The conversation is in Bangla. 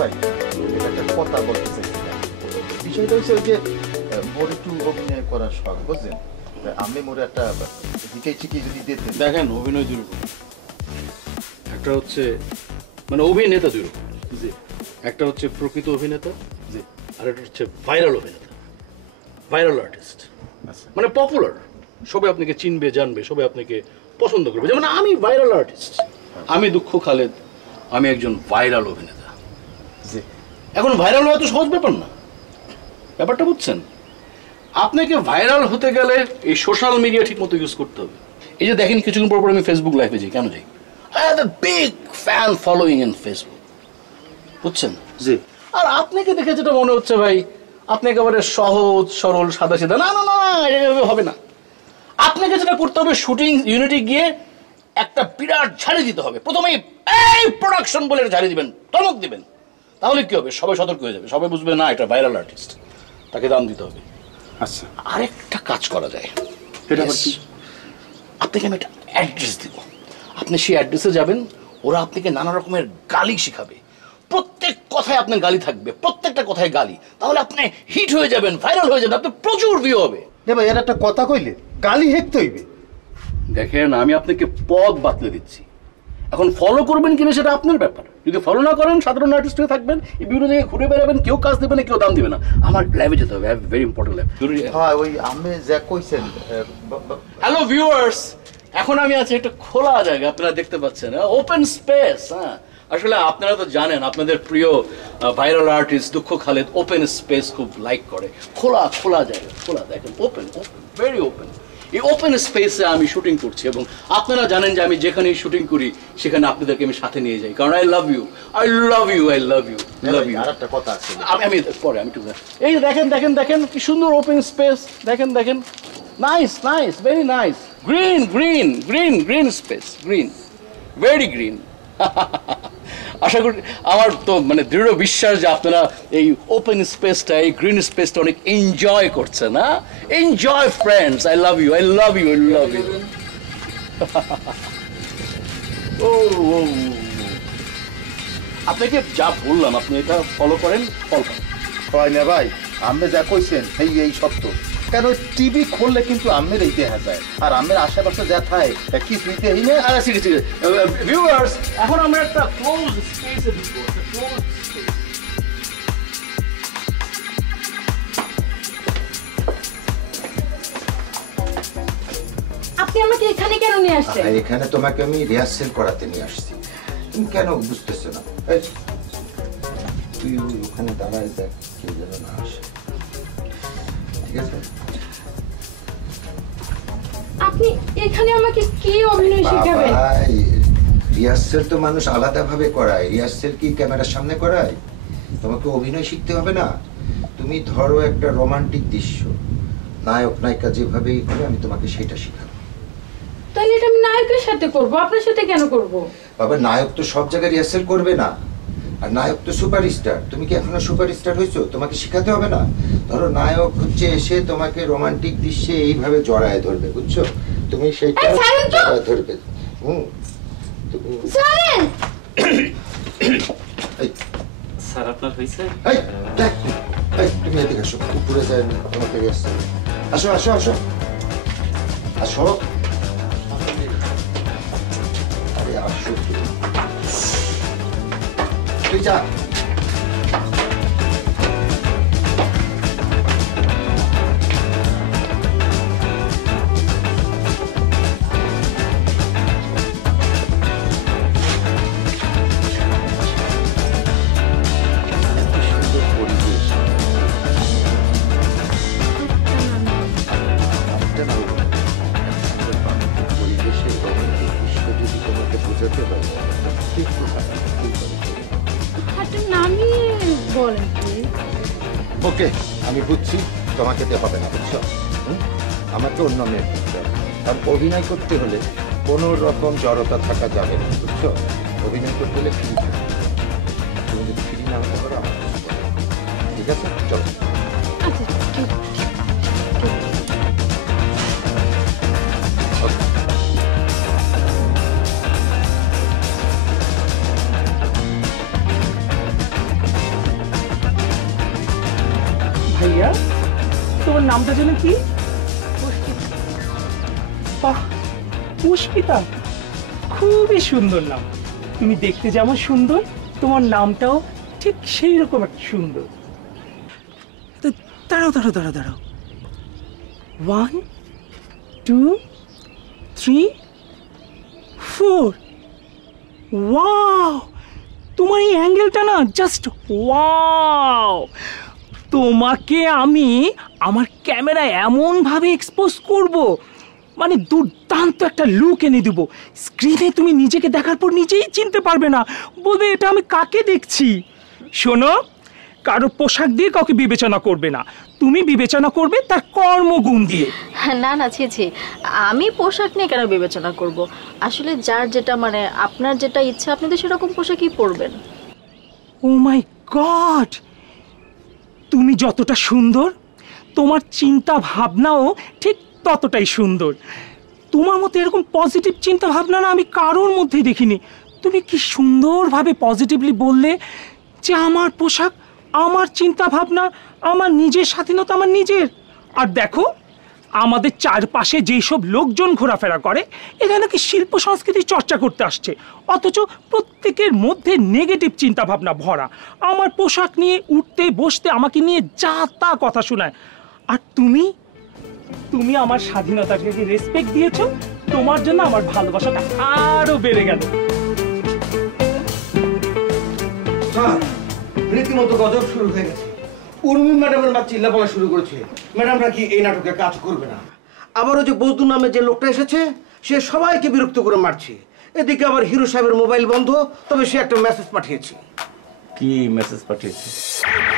ভাই একটা কথা বলতে চাইছিলাম। বিষয়টা হচ্ছে ওই যে মোর একটু অভিনয় করার শখ, বুঝলেন? আমি মোর একটা হিকে চিকে যদি দিতে। দেখেন, অভিনয় দুই রকম। একটা হচ্ছে মানে অভিনেতা দুই রকম। জি। একটা হচ্ছে প্রকৃত অভিনেতা, জি, আর একটা হচ্ছে ভাইরাল অভিনেতা, ভাইরাল আর্টিস্ট। মানে পপুলার, সবাই আপনাকে চিনবে, জানবে, সবাই আপনাকে পছন্দ করবে। যেমন আমি ভাইরাল আর্টিস্ট, আমি দুঃখ খালেদ, আমি একজন ভাইরাল অভিনেতা। জি। এখন ভাইরাল হওয়া তো সহজ ব্যাপার না, ব্যাপারটা বুঝছেন? আপনাকে ভাইরাল হতে গেলে এই সোশ্যাল মিডিয়া ঠিক মতো ইউজ করতে হবে। এই যে দেখেন, কিছুক্ষণ পর আমি ফেসবুক লাইভে যাই, কেন যাই? I have a big fan following in Facebook, বুঝছেন? জি। আর আপনাকে দেখে যেটা মনে হচ্ছে ভাই, আপনি একেবারে সহজ সরল সাদা সিধা, না না না, এভাবে হবে না। আপনাকে যেটা করতে হবে, শুটিং ইউনিটে গিয়ে একটা বিরাট ঝাড়ি দিতে হবে। প্রথমেই এই প্রোডাকশন বলে ঝাড়ি দিবেন, ধমক দিবেন। তাহলে কি হবে? সবাই সতর্ক হয়ে যাবে, সবাই বুঝবে না এটা ভাইরাল আর্টিস্ট, তাকে দাম দিতে হবে। আচ্ছা, আরেকটা কাজ করা যায়। এটা আবার কি? আপনাকে আমি একটা অ্যাড্রেস দিব, আপনি সেই অ্যাড্রেসে যাবেন, ওরা আপনাকে নানা রকমের গালি শিখাবে, প্রত্যেক কথায় আপনার গালি থাকবে, প্রত্যেকটা কথায় গালি। তাহলে আপনি হিট হয়ে যাবেন, ভাইরাল হয়ে যাবেন, আপনার প্রচুর ভিউ হবে। ভাই এর একটা কথা কইলে গালি হেকতে হইবে। দেখেন, আমি আপনাকে পথ বাতলে দিচ্ছি, এখন ফলো করবেন কিনা সেটা আপনার ব্যাপার। যদি ফলো না করেন, সাধারণ আর্টিস্ট হয়ে থাকবেন, এই বিভিন্ন জায়গায় ঘুরে বেড়াবেন, কেউ কাজ দেবে না, কেউ দাম দেবে না। আমার ল্যাবে যেতে হবে, ভেরি ইম্পর্টেন্ট ল্যাব। হ্যাঁ, ওই আমি যা কইছেন। হ্যালো ভিউয়ার্স, এখন আমি আছি একটা খোলা জায়গা, আপনারা দেখতে পাচ্ছেন, ওপেন স্পেস। হ্যাঁ, আসলে আপনারা তো জানেন, আপনাদের প্রিয় ভাইরাল আর্টিস্ট দুঃখ খালেদ ওপেন স্পেস খুব লাইক করে। খোলা খোলা জায়গা, খোলা, দেখেন, ওপেন ওপেন, ভেরি ওপেন। এই ওপেন স্পেসে আমি শুটিং করছি, এবং আপনারা জানেন যে আমি যেখানেই শুটিং করি সেখানে আপনাদেরকে আমি সাথে নিয়ে যাই, কারণ I love you, I love you, I love you, love you. আর একটা কথা আছে, আমি পরে আমি একটু, এই দেখেন দেখেন দেখেন কি সুন্দর ওপেন স্পেস, দেখেন দেখেন, nice nice, very nice, green green green green space, green, very green. আশা করি, আমার তো মানে দৃঢ় বিশ্বাস যে আপনারা এই ওপেন স্পেসটা, এই গ্রিন স্পেসটা অনেক এনজয় করছেন। না, enjoy friends, I love you, I love you, I love you. ও আপনাকে যা বললাম, আপনি এটা ফলো করেন, ফল পান। হয় না ভাই, আমি যা কইছেন এই সত্য। কেন টিভি খুললে কিন্তু আমের এই দেখা যায়, আর আমের আশেপাশে যা থাকে কিছুই দেখি না। আচ্ছা, ঠিক আছে ঠিক আছে। ভিউয়ার্স, এখন আমরা একটা ক্লোজ স্পেসে ঢুকবো, একটা ক্লোজ স্পেস। আপনি আমাকে এখানে কেন নিয়ে আসছেন? এখানে তোমাকে আমি রিহার্সেল করাতে নিয়ে আসছি, তুমি কেন বুঝতেছো না? তুই ওখানে দাঁড়ায় দেখ, কেউ যেন না আসে, ঠিক আছে? আপনি এখানে আমাকে কি অভিনয় শেখাবেন? রিহার্সেল তো মানুষ আলাদা ভাবে করায়, রিহার্সেল কি ক্যামেরার সামনে করায়? তোমাকে অভিনয় শিখতে হবে না? তুমি ধরো একটা রোমান্টিক দৃশ্য, নায়ক নায়িকা যেভাবেই করে, আমি তোমাকে সেটা শেখাবো। তাহলে এটা আমি নায়কের সাথে করব, আপনার সাথে কেন করব? বাবা, নায়ক তো সব জায়গায় রিহার্সেল করবে না, আর নায়ক তো সুপারস্টার। তুমি কি এখনো সুপারস্টার হয়েছো? তোমাকে শেখাতে হবে না? ধরো নায়ক হচ্ছে এসে তোমাকে রোমান্টিক দৃশ্যে এইভাবে জড়ায় ধরবে, বুঝছো? তুমি সেইটা জড়ায় ধরবে। স্যার, আপনার হয়েছে? তুমি এদিকে আসো, উপরে যায় না, তোমাকে আসো আসো আসো আসো। আরে আসো, তুই যা। ওকে, আমি বুঝছি, তোমাকে দিয়ে হবে না, বুঝছো? আমাকে অন্য মেয়ে করতে হবে। আর অভিনয় করতে হলে কোনো রকম জড়তা থাকা যাবে না, বুঝছো? অভিনয় করতে হলে ফ্রি থাকবে। তুমি যদি ফ্রি না হতে পারো, আমার ঠিক আছে, চলো। ভাইয়া, তোমার নামটা যেন কি? বাহ, পুষ্পিতা, খুবই সুন্দর নাম। তুমি দেখতে যেমন সুন্দর, তোমার নামটাও ঠিক সেই রকম একটা সুন্দর। তো দাঁড়াও দাঁড়াও দাঁড়াও দাঁড়াও, 1 2 3 4। ওয়াও, তোমার এই অ্যাঙ্গেলটা না জাস্ট ওয়াও। তোমাকে আমি আমার ক্যামেরায় এমনভাবে এক্সপোজ করব, মানে দুর্দান্ত একটা লুক এনে দেব। স্ক্রিনে তুমি নিজেকে দেখার পর নিজেই চিনতে পারবে না, বলবে এটা আমি কাকে দেখছি। শোনো, কারো পোশাক দিয়ে কাউকে বিবেচনা করবে না, তুমি বিবেচনা করবে তার কর্মগুণ দিয়ে। না না, ছি ছি, আমি পোশাক নিয়ে কেন বিবেচনা করব? আসলে যার যেটা, মানে আপনার যেটা ইচ্ছা আপনি তো সেরকম পোশাকই পরবেন। ও মাই গড, তুমি যতটা সুন্দর, তোমার চিন্তা ভাবনাও ঠিক ততটাই সুন্দর। তোমার মতো এরকম পজিটিভ চিন্তা ভাবনা না আমি কারোর মধ্যেই দেখিনি। তুমি কি সুন্দরভাবে পজিটিভলি বললে যে আমার পোশাক, আমার চিন্তা ভাবনা, আমার নিজের স্বাধীনতা আমার নিজের। আর দেখো, আমাদের চারপাশে যেই সব লোকজন ঘোরাফেরা করে এরা নাকি শিল্প সংস্কৃতির চর্চা করতে আসছে, অথচ প্রত্যেকের মধ্যে নেগেটিভ চিন্তা ভাবনা ভরা। আমার পোশাক নিয়ে উঠতে বসতে আমাকে নিয়ে যা তা কথা শোনায়। আর তুমি তুমি আমার স্বাধীনতাকে রেসপেক্ট দিয়েছো, তোমার জন্য আমার ভালোবাসাটা আরো বেড়ে গেল। স্যার, রীতিমতো গজব শুরু হয়ে গেছে। উর্মি ম্যাডামের মা চিল্লা বলা শুরু করেছে ম্যাডামরা কি এই নাটকে কাজ করবে না। আবারও যে বজদুর নামে যে লোকটা এসেছে সে সবাইকে বিরক্ত করে মারছে। এদিকে আবার হিরো সাহেবের মোবাইল বন্ধ, তবে সে একটা মেসেজ পাঠিয়েছে। কি মেসেজ পাঠিয়েছে?